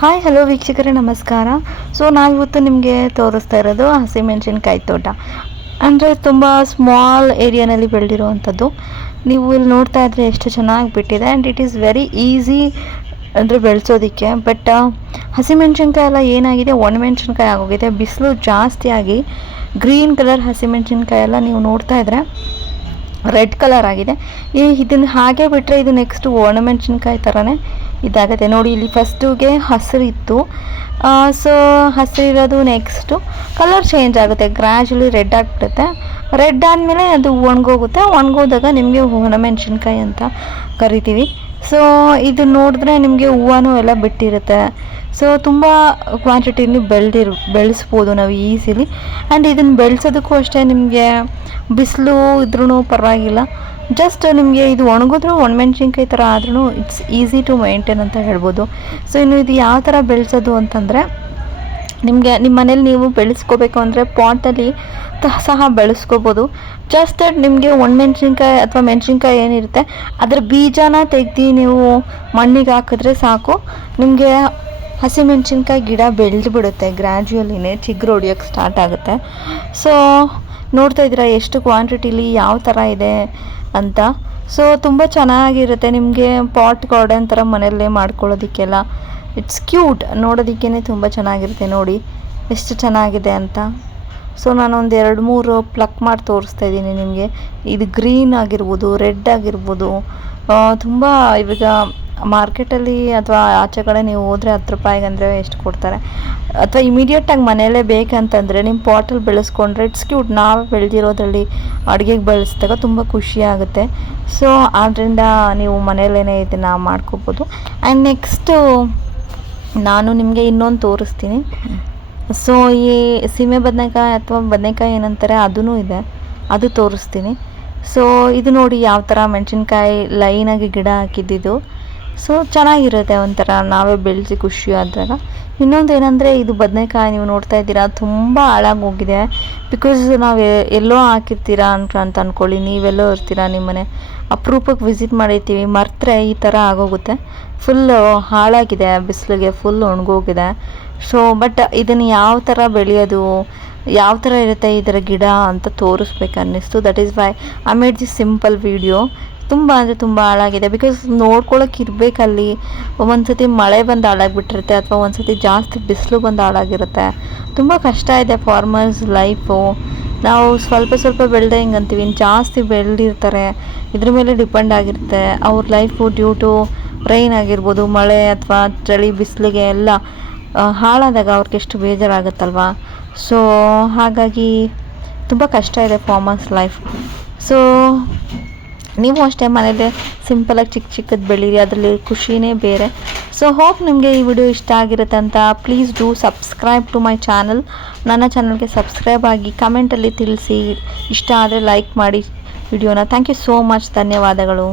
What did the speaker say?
Hi hello ವೀಕ್ಷಕರೇ, ನಮಸ್ಕಾರ. So ನಾವಿವತ್ತು ನಿಮಗೆ ತೋರಿಸ್ತಾ ಇರೋದು ಹಸಿಮೆಣಸಿನ್ಕಾಯಿ ತೋಟ. ಅಂದರೆ ತುಂಬ ಸ್ಮಾಲ್ ಏರಿಯಾನಲ್ಲಿ ಬೆಳೆದಿರುವಂಥದ್ದು. ನೀವು ಇಲ್ಲಿ ನೋಡ್ತಾ ಇದ್ರೆ ಎಷ್ಟು ಚೆನ್ನಾಗಿ ಬಿಟ್ಟಿದೆ and it is very easy ಅಂದರೆ ಬೆಳೆಸೋದಕ್ಕೆ. ಬಟ್ ಹಸಿಮೆಣಸಿನ್ಕಾಯಿ ಎಲ್ಲ ಏನಾಗಿದೆ? ಒಣಮೆಣಸಿನ್ಕಾಯಿ ಆಗೋಗಿದೆ. ಬಿಸಿಲು ಜಾಸ್ತಿಯಾಗಿ ಗ್ರೀನ್ ಕಲರ್ ಹಸಿಮೆಣಸಿನ್ಕಾಯಿ ಎಲ್ಲ ನೀವು ನೋಡ್ತಾ ಇದ್ರೆ ರೆಡ್ ಕಲರ್ ಆಗಿದೆ. ಈ, ಇದನ್ನು ಹಾಗೆ ಬಿಟ್ಟರೆ ಇದು ನೆಕ್ಸ್ಟ್ ಒಣಮೆಣಸಿನ್ಕಾಯಿ ಥರನೇ ಇದಾಗುತ್ತೆ. ನೋಡಿ, ಇಲ್ಲಿ ಫಸ್ಟಿಗೆ ಹಸಿರಿತ್ತು. ಸೊ ಹಸಿರಿರೋದು ನೆಕ್ಸ್ಟು ಕಲರ್ ಚೇಂಜ್ ಆಗುತ್ತೆ. ಗ್ರ್ಯಾಜುಲಿ ರೆಡ್ ಆಗಿಬಿಡುತ್ತೆ. ರೆಡ್ ಆದಮೇಲೆ ಅದು ಒಣಗೋಗುತ್ತೆ. ಒಣಗೋದಾಗ ನಿಮಗೆ ಒಣಮೆಣಸಿನ್ಕಾಯಿ ಅಂತ ಕರಿತೀವಿ. ಸೊ ಇದು ನೋಡಿದ್ರೆ ನಿಮಗೆ ಹೂವನೂ ಎಲ್ಲ ಬಿಟ್ಟಿರುತ್ತೆ. ಸೊ ತುಂಬ ಕ್ವಾಂಟಿಟಿಲಿ ಬೆಳೆದಿರು, ಬೆಳೆಸ್ಬೋದು ನಾವು ಈಸಿಲಿ ಆ್ಯಂಡ್ ಇದನ್ನು ಬೆಳೆಸೋದಕ್ಕೂ ಅಷ್ಟೇ ನಿಮಗೆ ಬಿಸಿಲು ಇದ್ರೂ ಪರವಾಗಿಲ್ಲ. ಜಸ್ಟ್ ನಿಮಗೆ ಇದು ಒಣಗಿದ್ರು, ಒಣಮೆಣ್ಸಿನ್ಕಾಯಿ ಥರ ಆದ್ರೂ ಇಟ್ಸ್ ಈಸಿ ಟು ಮೈಂಟೈನ್ ಅಂತ ಹೇಳ್ಬೋದು. ಸೊ ಇನ್ನು ಇದು ಯಾವ ಥರ ಬೆಳೆಸೋದು ಅಂತಂದರೆ, ನಿಮಗೆ ನಿಮ್ಮ ಮನೇಲಿ ನೀವು ಬೆಳೆಸ್ಕೋಬೇಕು ಅಂದರೆ ಪಾಟಲ್ಲಿ ಸಹ ಬೆಳೆಸ್ಕೋಬೋದು. ಜಸ್ಟ್ ದಟ್ ನಿಮಗೆ ಒಣಮೆಣ್ಸಿನ್ಕಾಯಿ ಅಥವಾ ಮೆಣಸಿನ್ಕಾಯಿ ಏನಿರುತ್ತೆ, ಅದರ ಬೀಜನ ತೆಗ್ದು ನೀವು ಮಣ್ಣಿಗೆ ಹಾಕಿದ್ರೆ ಸಾಕು. ನಿಮಗೆ ಹಸಿಮೆಣ್ಸಿನ್ಕಾಯಿ ಗಿಡ ಬೆಳೆದು ಬಿಡುತ್ತೆ ಗ್ರ್ಯಾಜುಯಲಿನೇ ಚಿಗುರು ಹೊಡಿಯೋಕ್ಕೆ ಸ್ಟಾರ್ಟ್ ಆಗುತ್ತೆ. ಸೊ ನೋಡ್ತಾ ಇದ್ದೀರಾ ಎಷ್ಟು ಕ್ವಾಂಟಿಟಿಲಿ ಯಾವ ಥರ ಇದೆ ಅಂತ? ಸೊ ತುಂಬ ಚೆನ್ನಾಗಿರುತ್ತೆ ನಿಮಗೆ ಪಾಟ್ ಗಾರ್ಡನ್ ಥರ ಮನೆಯಲ್ಲೇ ಮಾಡ್ಕೊಳ್ಳೋದಕ್ಕೆಲ್ಲ. ಇಟ್ಸ್ ಕ್ಯೂಟ್ ನೋಡೋದಕ್ಕೇ ತುಂಬ ಚೆನ್ನಾಗಿರುತ್ತೆ ನೋಡಿ. ಎಷ್ಟು ಚೆನ್ನಾಗಿದೆ ಅಂತ. ಸೊ ನಾನು ಒಂದು ಎರಡು ಮೂರು ಪ್ಲಕ್ ಮಾಡಿ ತೋರಿಸ್ತಾ ಇದ್ದೀನಿ ನಿಮಗೆ. ಇದು ಗ್ರೀನ್ ಆಗಿರ್ಬೋದು ರೆಡ್ ಆಗಿರ್ಬೋದು. ತುಂಬ ಇವಾಗ ಮಾರ್ಕೆಟಲ್ಲಿ ಅಥವಾ ಆಚೆ ಕಡೆ ನೀವು ಹೋದರೆ ಹತ್ತು ರೂಪಾಯಿಗೆ ಅಂದರೆ ಎಷ್ಟು ಕೊಡ್ತಾರೆ? ಅಥವಾ ಇಮಿಡಿಯೇಟಾಗಿ ಮನೆಯಲ್ಲೇ ಬೇಕಂತಂದರೆ ನಿಮ್ಮ ಪಾಟಲ್ಲಿ ಬೆಳೆಸ್ಕೊಂಡ್ರೆ ಇಟ್ಸ್ ಕ್ಯೂಟ್ ನಾವು ಬೆಳೆದಿರೋದ್ರಲ್ಲಿ ಅಡುಗೆಗೆ ಬಳಸಿದಾಗ ತುಂಬ ಖುಷಿ ಆಗುತ್ತೆ. ಸೊ ಆದ್ದರಿಂದ ನೀವು ಮನೆಯಲ್ಲೇ ಇದನ್ನು ಮಾಡ್ಕೋಬೋದು. ಆ್ಯಂಡ್ ನೆಕ್ಸ್ಟು ನಾನು ನಿಮಗೆ ಇನ್ನೊಂದು ತೋರಿಸ್ತೀನಿ. ಸೊ ಈ ಸೀಮೆ ಬದನೆಕಾಯಿ ಅಥವಾ ಬದನೆಕಾಯಿ ಏನಂತಾರೆ ಅದೂ ಇದೆ. ಅದು ತೋರಿಸ್ತೀನಿ. ಸೊ ಇದು ನೋಡಿ ಯಾವ ಥರ ಮೆಣಸಿನ್ಕಾಯಿ ಲೈನಾಗಿ ಗಿಡ ಹಾಕಿದ್ದಿದ್ದು. ಸೊ ಚೆನ್ನಾಗಿರುತ್ತೆ ಒಂಥರ ನಾವೇ ಬೆಳೆಸಿ ಖುಷಿ ಆದಾಗ. ಇನ್ನೊಂದು ಏನಂದರೆ, ಇದು ಬದನೆಕಾಯಿ ನೀವು ನೋಡ್ತಾ ಇದ್ದೀರಾ, ತುಂಬ ಹಾಳಾಗಿ ಹೋಗಿದೆ. ಬಿಕಾಸ್ ನಾವು ಎಲ್ಲೋ ಹಾಕಿರ್ತೀರಾ ಅಂತ ಅಂತ ಅಂದ್ಕೊಳ್ಳಿ ನೀವೆಲ್ಲೋ ಇರ್ತೀರಾ ನಿಮ್ಮನೆ. ಅಪರೂಪಕ್ಕೆ ವಿಸಿಟ್ ಮಾಡಿರ್ತೀವಿ. ಮರ್ತರೆ ಈ ಥರ ಆಗೋಗುತ್ತೆ. ಫುಲ್ಲು ಹಾಳಾಗಿದೆ, ಬಿಸಿಲಿಗೆ ಫುಲ್ ಒಣಗೋಗಿದೆ. ಸೊ ಬಟ್ ಇದನ್ನು ಯಾವ ಥರ ಬೆಳೆಯೋದು, ಯಾವ ಥರ ಇರುತ್ತೆ ಇದರ ಗಿಡ ಅಂತ ತೋರಿಸ್ಬೇಕು ಅನ್ನಿಸ್ತು. That is why I made this simple video ತುಂಬ ಅಂದರೆ ತುಂಬ ಹಾಳಾಗಿದೆ. ಬಿಕಾಸ್ ನೋಡ್ಕೊಳಕ್ಕೆ ಇರಬೇಕಲ್ಲಿ ಒಂದು ಸತಿ ಮಳೆ ಬಂದು ಹಾಳಾಗಿಬಿಟ್ಟಿರುತ್ತೆ ಅಥವಾ ಒಂದು ಸತಿ ಜಾಸ್ತಿ ಬಿಸಿಲು ಬಂದು ಹಾಳಾಗಿರುತ್ತೆ. ತುಂಬ ಕಷ್ಟ ಇದೆ ಫಾರ್ಮರ್ಸ್ ಲೈಫು ನಾವು ಸ್ವಲ್ಪ ಸ್ವಲ್ಪ ಬೆಳೆದೇ ಹಿಂಗೆ ಅಂತೀವಿ. ಇನ್ನು ಜಾಸ್ತಿ ಬೆಳೆದಿರ್ತಾರೆ. ಇದ್ರ ಮೇಲೆ ಡಿಪೆಂಡ್ ಆಗಿರುತ್ತೆ. ಅವ್ರ ಲೈಫು ಡ್ಯೂ ಟು ರೈನ್ ಆಗಿರ್ಬೋದು, ಮಳೆ ಅಥವಾ ಚಳಿ, ಬಿಸಿಲಿಗೆ ಎಲ್ಲ ಹಾಳಾದಾಗ ಅವ್ರಿಗೆ ಎಷ್ಟು ಬೇಜಾರಾಗುತ್ತಲ್ವ? ಸೊ ಹಾಗಾಗಿ ತುಂಬ ಕಷ್ಟ ಇದೆ ಫಾರ್ಮರ್ಸ್ ಲೈಫ್ ಸೊ ನೀವು ಅಷ್ಟೇ ಮನೇಲಿ ಸಿಂಪಲಾಗಿ ಚಿಕ್ಕ ಚಿಕ್ಕದು ಬೆಳೀರಿ, ಅದರಲ್ಲಿ ಖುಷಿನೇ ಬೇರೆ. ಸೊ ಹೋಪ್ ನಿಮಗೆ ಈ ವಿಡಿಯೋ ಇಷ್ಟ ಆಗಿರುತ್ತೆ ಅಂತ please do subscribe to my channel ನನ್ನ ಚಾನಲ್ಗೆ ಸಬ್ಸ್ಕ್ರೈಬ್ ಆಗಿ ಕಮೆಂಟಲ್ಲಿ ತಿಳಿಸಿ. ಇಷ್ಟ ಆದರೆ ಲೈಕ್ ಮಾಡಿ ವಿಡಿಯೋನ ಥ್ಯಾಂಕ್ ಯು ಸೋ ಮಚ್ ಧನ್ಯವಾದಗಳು.